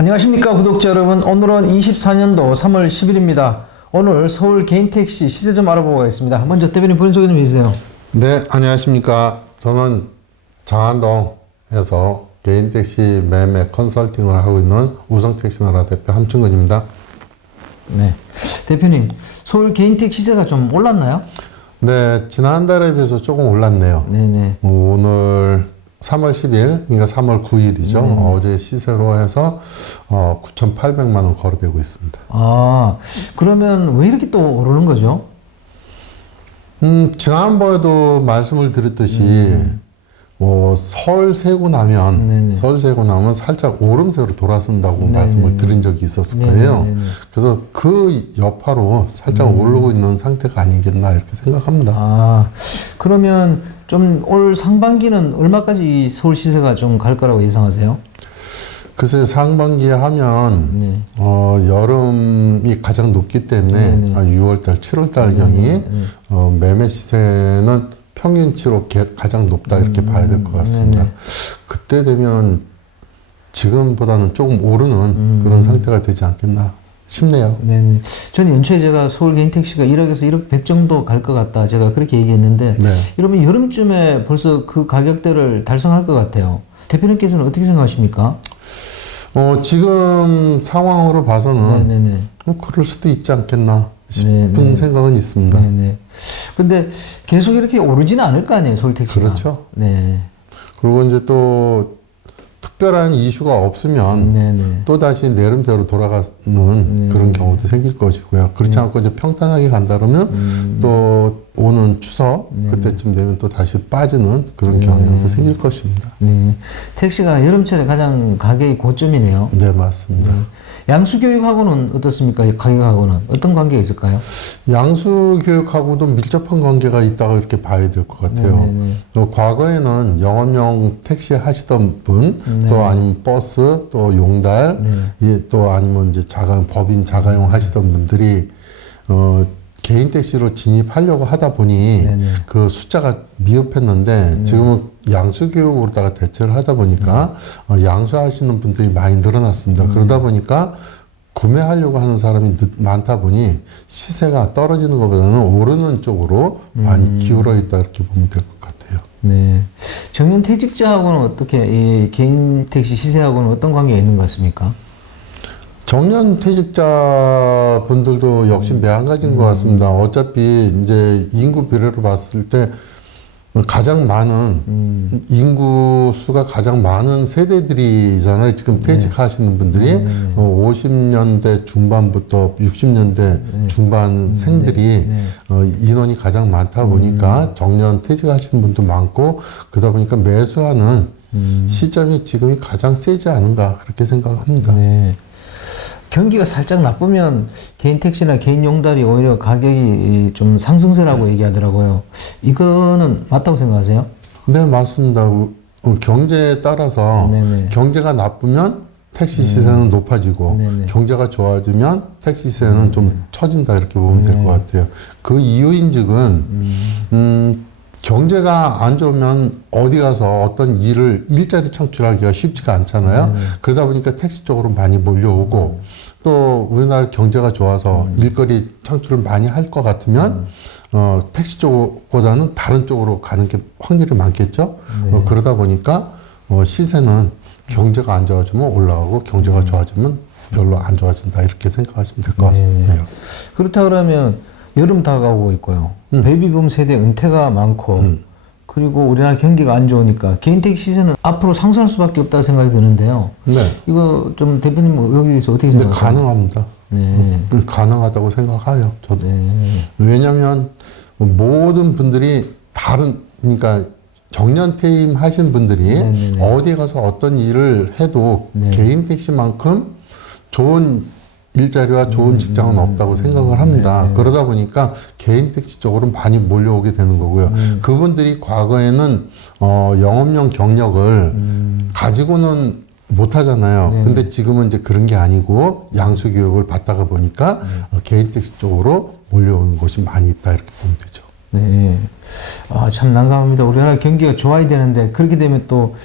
안녕하십니까 구독자 여러분. 오늘은 24년도 3월 10일입니다. 오늘 서울 개인택시 시세 좀 알아보고 가겠습니다. 먼저 대표님 본인 소개 좀 해주세요. 네, 안녕하십니까. 저는 장안동에서 개인택시 매매 컨설팅을 하고 있는 우성택시나라 대표 함춘근입니다. 네, 대표님 서울 개인택시 시세가 좀 올랐나요? 네, 지난달에 비해서 조금 올랐네요. 네네. 오늘 3월 10일, 그러니까 3월 9일이죠. 어제 시세로 해서 9,800만 원 거래되고 있습니다. 아, 그러면 왜 이렇게 또 오르는 거죠? 지난번에도 말씀을 드렸듯이 서울 세고 나면 살짝 오름세로 돌아선다고 말씀을 드린 적이 있었을 거예요. 그래서 그 여파로 살짝 오르고 있는 상태가 아니겠나 이렇게 생각합니다. 아, 그러면 좀 올 상반기는 얼마까지 서울 시세가 좀 갈 거라고 예상하세요? 글쎄 상반기에 하면 여름이 가장 높기 때문에 6월달, 7월달경이 매매 시세는 평균치로 가장 높다 이렇게 봐야 될 것 같습니다. 그때 되면 지금보다는 조금 오르는 그런 상태가 되지 않겠나 싶네요. 네. 저는 연초에 제가 서울 개인택시가 1억에서 1억 100 정도 갈 것 같다 제가 그렇게 얘기했는데 이러면 여름쯤에 벌써 그 가격대를 달성할 것 같아요. 대표님께서는 어떻게 생각하십니까? 지금 상황으로 봐서는 그럴 수도 있지 않겠나 싶은 생각은 있습니다. 근데 계속 이렇게 오르지는 않을 거 아니에요, 서울 택시가. 그렇죠. 네. 그리고 이제 또 특별한 이슈가 없으면 또 다시 내림세로 돌아가는 그런 경우도 생길 것이고요. 그렇지 않고 이제 평탄하게 간다 그러면 또 오는 추석 그때쯤 되면 또 다시 빠지는 그런 경향도 생길 것입니다. 택시가 여름철에 가장 가격이 고점이네요. 네, 맞습니다. 양수교육하고는 어떻습니까? 가격하고는 어떤 관계가 있을까요? 양수교육하고도 밀접한 관계가 있다고 이렇게 봐야 될 것 같아요. 과거에는 영업용 택시 하시던 분, 또 아니면 버스, 또 용달, 또 아니면 이제 법인 자가용 하시던 분들이 개인 택시로 진입하려고 하다 보니 그 숫자가 미흡했는데 지금은 양수교육으로다가 대체를 하다 보니까 양수하시는 분들이 많이 늘어났습니다. 그러다 보니까 구매하려고 하는 사람이 많다 보니 시세가 떨어지는 것보다는 오르는 쪽으로 많이 기울어 있다 이렇게 보면 될 것 같아요. 네. 정년 퇴직자하고는 어떻게 이 개인 택시 시세하고는 어떤 관계가 있는 것 같습니까? 정년 퇴직자 분들도 역시 매한가지인 것 같습니다. 어차피 이제 인구 비례로 봤을 때 가장 많은 인구 수가 가장 많은 세대들이잖아요. 지금 퇴직하시는 분들이 50년대 중반부터 60년대 중반생들이 인원이 가장 많다 보니까 정년 퇴직하시는 분도 많고 그러다 보니까 매수하는 시점이 지금이 가장 세지 않은가 그렇게 생각합니다. 네. 경기가 살짝 나쁘면 개인 택시나 개인 용달이 오히려 가격이 좀 상승세라고 얘기하더라고요. 이거는 맞다고 생각하세요? 네, 맞습니다. 경제에 따라서 경제가 나쁘면 택시 시세는 높아지고 경제가 좋아지면 택시 시세는 좀 처진다 이렇게 보면 될 것 같아요. 그 이유인즉은 경제가 안 좋으면 어디 가서 어떤 일자리 창출하기가 쉽지가 않잖아요. 그러다 보니까 택시 쪽으로 많이 몰려오고 또 우리나라 경제가 좋아서 일거리 창출을 많이 할 것 같으면 택시 쪽보다는 다른 쪽으로 가는 게 확률이 많겠죠. 그러다 보니까 시세는 경제가 안 좋아지면 올라가고 경제가 좋아지면 별로 안 좋아진다 이렇게 생각하시면 될 것 같습니다. 그렇다 그러면 여름 다가오고 있고요. 베이비붐 세대 은퇴가 많고 그리고 우리나라 경기가 안 좋으니까 개인 택시 시세는 앞으로 상승할 수밖에 없다고 생각이 드는데요. 이거 좀 대표님 여기서 어떻게 생각하세요? 가능합니다. 가능하다고 생각해요. 저도. 왜냐하면 모든 분들이 그러니까 정년 퇴임하신 분들이 어디에 가서 어떤 일을 해도 개인 택시만큼 좋은 일자리와 좋은 직장은 없다고 생각을 합니다. 그러다 보니까 개인 택시 쪽으로 많이 몰려오게 되는 거고요. 그분들이 과거에는 영업용 경력을 가지고는 못 하잖아요. 근데 지금은 이제 그런 게 아니고 양수 교육을 받다가 보니까 개인 택시 쪽으로 몰려오는 곳이 많이 있다 이렇게 보면 되죠. 네. 참 난감합니다. 우리나라 경기가 좋아야 되는데 그렇게 되면 또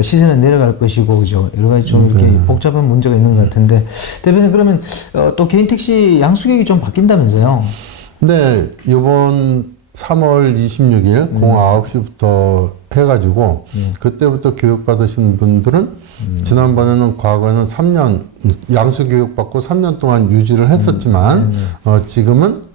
시세는 내려갈 것이고 그죠. 여러 가지 좀 이렇게 복잡한 문제가 있는 것 같은데 대표님 그러면 또 개인 택시 양수객이 좀 바뀐다면서요? 네, 이번 3월 26일 09시부터 해가지고 그때부터 교육받으신 분들은 지난번에는 과거에는 3년 양수 교육받고 3년 동안 유지를 했었지만 지금은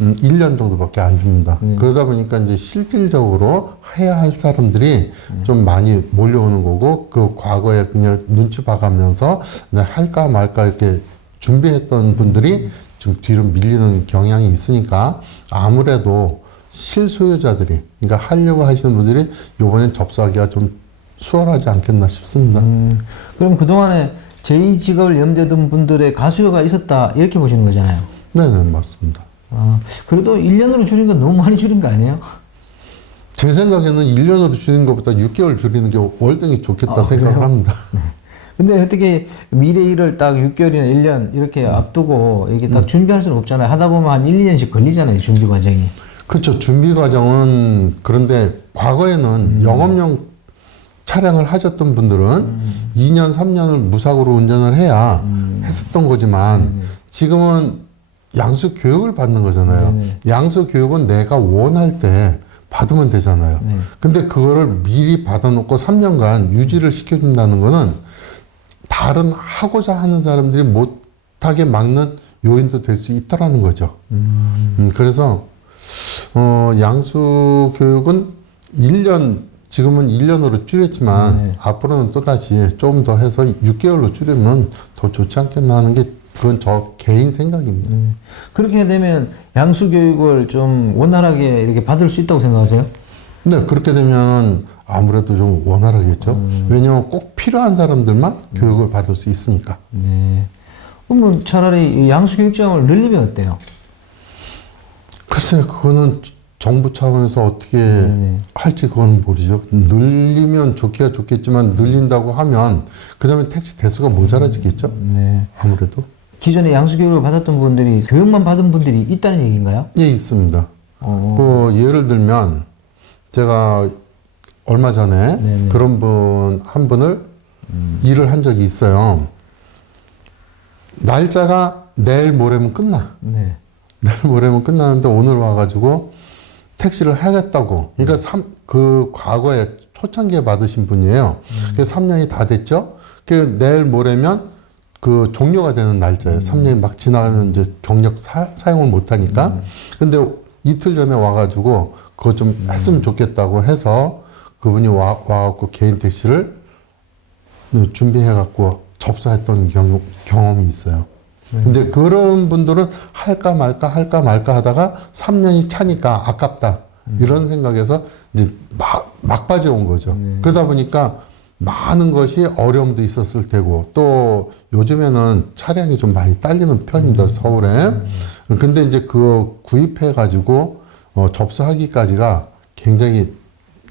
1년 정도밖에 안 줍니다. 그러다 보니까 이제 실질적으로 해야 할 사람들이 좀 많이 몰려오는 거고 그 과거에 그냥 눈치 봐가면서 할까 말까 이렇게 준비했던 분들이 좀 뒤로 밀리는 경향이 있으니까 아무래도 실소유자들이 그러니까 하려고 하시는 분들이 이번엔 접수하기가 좀 수월하지 않겠나 싶습니다. 그럼 그동안에 제2직업을 염두에 둔 분들의 가수요가 있었다 이렇게 보시는 거잖아요. 네네 맞습니다. 그래도 1년으로 줄인 건 너무 많이 줄인 거 아니에요? 제 생각에는 1년으로 줄이는 것보다 6개월 줄이는 게 월등히 좋겠다 생각을 그래요? 합니다. 근데 어떻게 미래 일을 딱 6개월이나 1년 이렇게 앞두고 이게 딱 준비할 수는 없잖아요. 하다 보면 한 1, 2년씩 걸리잖아요. 준비 과정이. 그렇죠. 준비 과정은 그런데 과거에는 영업용 차량을 하셨던 분들은 2년, 3년을 무사고로 운전을 해야 했었던 거지만 지금은 양수 교육을 받는 거잖아요. 양수 교육은 내가 원할 때 받으면 되잖아요. 근데 그거를 미리 받아놓고 3년간 유지를 시켜준다는 거는 다른 하고자 하는 사람들이 못하게 막는 요인도 될 수 있다라는 거죠. 그래서 양수 교육은 1년 지금은 1년으로 줄였지만 앞으로는 또다시 좀 더 해서 6개월로 줄이면 더 좋지 않겠나 하는 게 그건 저 개인 생각입니다. 그렇게 되면 양수 교육을 좀 원활하게 이렇게 받을 수 있다고 생각하세요? 네, 그렇게 되면 아무래도 좀 원활하겠죠. 왜냐하면 꼭 필요한 사람들만 교육을 받을 수 있으니까. 네. 그러면 차라리 양수 교육장을 늘리면 어때요? 글쎄요, 그거는 정부 차원에서 어떻게 할지 그건 모르죠. 늘리면 좋기야 좋겠지만 늘린다고 하면 그 다음에 택시 대수가 모자라지겠죠. 네. 아무래도. 기존에 양수 교육을 받았던 분들이 교육만 받은 분들이 있다는 얘기인가요? 예, 있습니다. 그 예를 들면 제가 얼마 전에 그런 분 한 분을 일을 한 적이 있어요. 날짜가 내일 모레면 끝나. 네. 내일 모레면 끝나는데 오늘 와가지고 택시를 하겠다고. 그러니까 그 과거에 초창기에 받으신 분이에요. 그래서 3년이 다 됐죠. 그 내일 모레면 그 종료가 되는 날짜예요. 3년이 막 지나가면 이제 경력 사용을 못 하니까. 근데 이틀 전에 와가지고 그거 좀 했으면 좋겠다고 해서 그분이 와갖고 개인 택시를 준비해갖고 접수했던 경험이 있어요. 근데 그런 분들은 할까 말까 하다가 3년이 차니까 아깝다. 이런 생각에서 이제 막 빠져온 거죠. 그러다 보니까 많은 것이 어려움도 있었을 테고 또 요즘에는 차량이 좀 많이 딸리는 편입니다. 서울에. 근데 이제 그거 구입해가지고 접수하기까지가 굉장히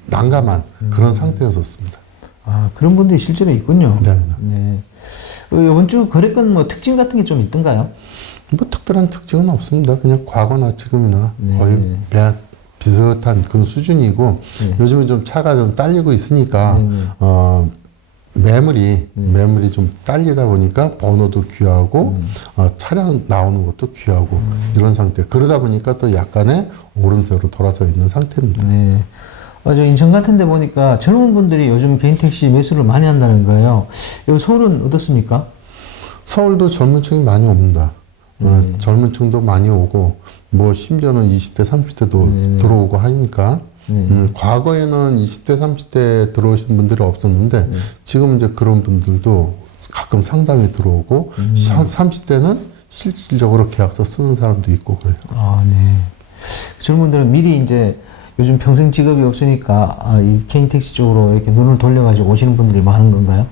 난감한 그런 상태였었습니다. 그런 분들이 실제로 있군요. 네. 네. 이번 주 거래건 뭐 특징 같은 게 좀 있던가요? 뭐 특별한 특징은 없습니다. 그냥 과거나 지금이나 거의 비슷한 그런 수준이고 요즘은 좀 차가 좀 딸리고 있으니까 매물이 좀 딸리다 보니까 번호도 귀하고 차량 나오는 것도 귀하고 이런 상태. 그러다 보니까 또 약간의 오름세로 돌아서 있는 상태입니다. 네. 저 인천 같은 데 보니까 젊은 분들이 요즘 개인 택시 매수를 많이 한다는 거예요. 여기 서울은 어떻습니까? 서울도 젊은 층이 많이 옵니다. 젊은 층도 많이 오고 뭐 심지어는 20대, 30대도 들어오고 하니까 과거에는 20대, 30대 들어오신 분들이 없었는데 지금 이제 그런 분들도 가끔 상담이 들어오고 30대는 실질적으로 계약서 쓰는 사람도 있고 그래요. 네. 젊은들은 미리 이제 요즘 평생 직업이 없으니까 이 개인 택시 쪽으로 이렇게 눈을 돌려가지고 오시는 분들이 많은 건가요?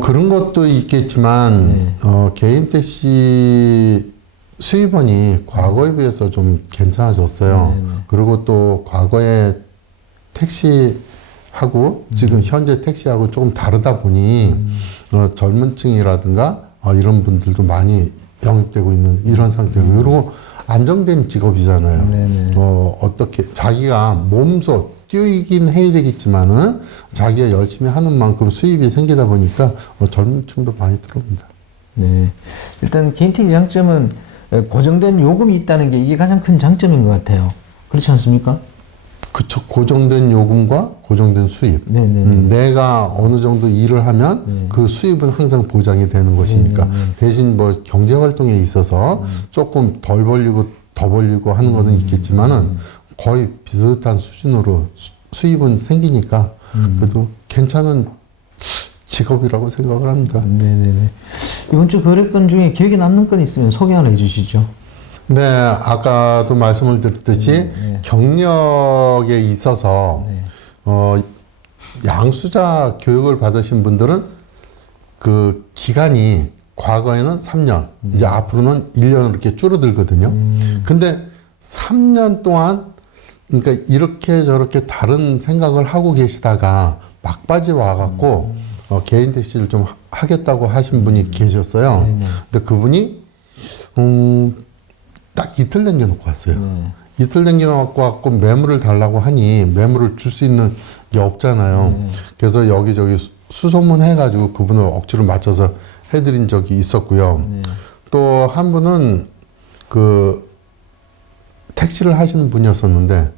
그런 것도 있겠지만 개인 택시 수입원이 과거에 비해서 좀 괜찮아졌어요. 그리고 또 과거에 택시하고 지금 현재 택시하고 조금 다르다 보니 젊은 층이라든가 이런 분들도 많이 영입되고 있는 이런 상태고 그리고 안정된 직업이잖아요. 네네. 어떻게 자기가 몸소 뛰긴 해야 되겠지만은 자기가 열심히 하는 만큼 수입이 생기다 보니까 젊은 층도 많이 들어옵니다. 네. 일단 개인 택시 장점은 고정된 요금이 있다는 게 이게 가장 큰 장점인 것 같아요. 그렇지 않습니까? 그쵸. 고정된 요금과 고정된 수입. 네네. 내가 어느 정도 일을 하면 그 수입은 항상 보장이 되는 것이니까. 대신 뭐 경제 활동에 있어서 조금 덜 벌리고 더 벌리고 하는 거는 있겠지만은 거의 비슷한 수준으로 수입은 생기니까 그래도 괜찮은 직업이라고 생각을 합니다. 네네네. 이번 주 거래건 중에 기억에 남는 건 있으면 소개 하나 해주시죠. 네, 아까도 말씀을 드렸듯이 경력에 있어서 양수자 교육을 받으신 분들은 그 기간이 과거에는 3년, 이제 앞으로는 1년으로 이렇게 줄어들거든요. 근데 3년 동안 그러니까 이렇게 저렇게 다른 생각을 하고 계시다가 막바지 와갖고 개인 택시를 좀 하겠다고 하신 분이 계셨어요. 근데 그분이 딱 이틀 남겨놓고 왔어요. 이틀 남겨놓고 왔고 매물을 달라고 하니 매물을 줄 수 있는 게 없잖아요. 그래서 여기저기 수소문 해가지고 그분을 억지로 맞춰서 해드린 적이 있었고요. 또 한 분은 그 택시를 하시는 분이었었는데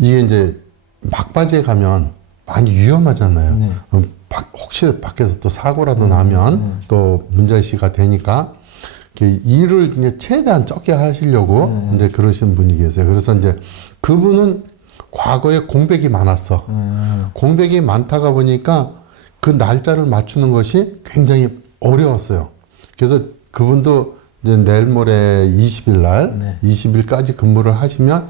이게 이제 막바지에 가면 많이 위험하잖아요. 혹시 밖에서 또 사고라도 나면 또 문제시가 되니까 일을 이제 최대한 적게 하시려고 이제 그러신 분이 계세요. 그래서 이제 그분은 과거에 공백이 많았어. 공백이 많다가 보니까 그 날짜를 맞추는 것이 굉장히 어려웠어요. 그래서 그분도 이제 내일 모레 20일 날, 20일까지 근무를 하시면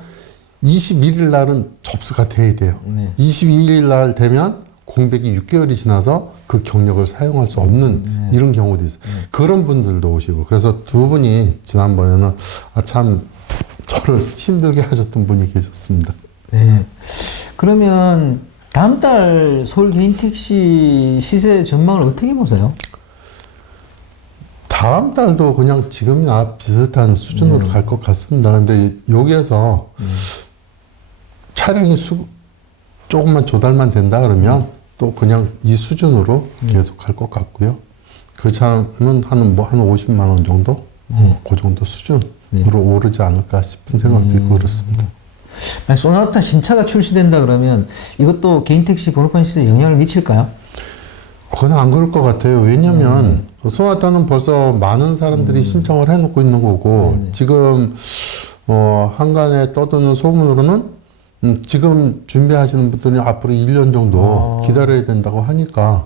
21일 날은 접수가 돼야 돼요. 22일 날 되면 공백이 6개월이 지나서 그 경력을 사용할 수 없는 이런 경우도 있어요. 그런 분들도 오시고. 그래서 두 분이 지난번에는 참 저를 힘들게 하셨던 분이 계셨습니다. 네. 그러면 다음 달 서울 개인 택시 시세 전망을 어떻게 보세요? 다음 달도 그냥 지금이나 비슷한 수준으로 갈 것 같습니다. 근데 여기에서 차량이 조금만 조달만 된다 그러면 또 그냥 이 수준으로 계속 갈 것 같고요. 그 차는 한 50만 원 정도? 그 정도 수준으로 오르지 않을까 싶은 생각도 있고 그렇습니다. 만약 소나타 신차가 출시된다 그러면 이것도 개인 택시 번호판 시세에 영향을 미칠까요? 그건 안 그럴 것 같아요. 왜냐면 소나타는 벌써 많은 사람들이 신청을 해놓고 있는 거고 지금 한간에 떠드는 소문으로는 지금 준비하시는 분들이 앞으로 1년 정도 기다려야 된다고 하니까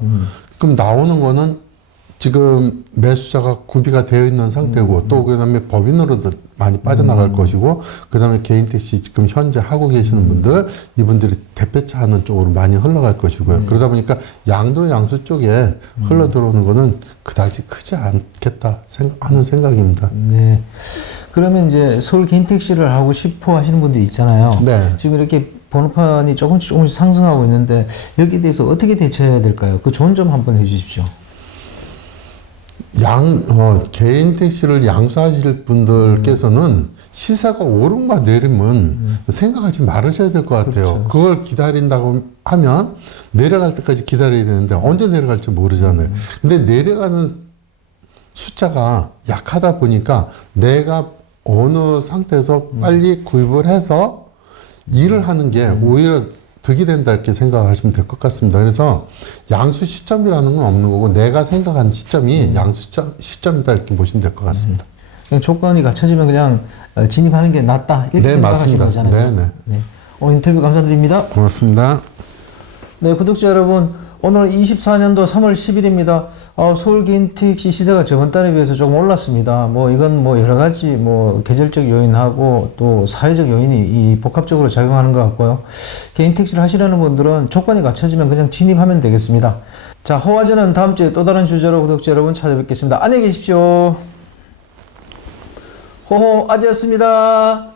그럼 나오는 거는 지금 매수자가 구비가 되어 있는 상태고 또 그다음에 법인으로도 많이 빠져나갈 것이고 그다음에 개인 택시 지금 현재 하고 계시는 분들 이분들이 대표차 하는 쪽으로 많이 흘러갈 것이고요. 그러다 보니까 양도 양수 쪽에 흘러 들어오는 거는 그다지 크지 않겠다 하는 생각입니다. 네. 그러면 이제 서울 개인 택시를 하고 싶어 하시는 분들이 있잖아요. 네. 지금 이렇게 번호판이 조금씩 상승하고 있는데 여기에 대해서 어떻게 대처해야 될까요? 그 좋은 점 한번 해주십시오. 개인 택시를 양수하실 분들께서는 시세가 오름과 내림은 생각하지 말으셔야 될 것 같아요. 그렇죠. 그걸 기다린다고 하면 내려갈 때까지 기다려야 되는데 언제 내려갈지 모르잖아요. 근데 내려가는 숫자가 약하다 보니까 내가 어느 상태에서 빨리 구입을 해서 일을 하는 게 오히려 득이 된다 이렇게 생각하시면 될 것 같습니다. 그래서 양수 시점이라는 건 없는 거고 내가 생각한 시점이 양수 시점이다 이렇게 보시면 될 것 같습니다. 그냥 조건이 갖춰지면 그냥 진입하는 게 낫다 이렇게 네, 생각하시는 맞습니다. 거잖아요. 네. 네. 오늘 인터뷰 감사드립니다. 고맙습니다. 네, 구독자 여러분, 오늘 24년도 3월 10일입니다. 서울 개인 택시 시세가 저번 달에 비해서 조금 올랐습니다. 이건 여러 가지 계절적 요인하고 또 사회적 요인이 복합적으로 작용하는 것 같고요. 개인 택시를 하시려는 분들은 조건이 갖춰지면 그냥 진입하면 되겠습니다. 자, 호화전은 다음 주에 또 다른 주제로 구독자 여러분 찾아뵙겠습니다. 안녕히 계십시오. 호호 아지였습니다.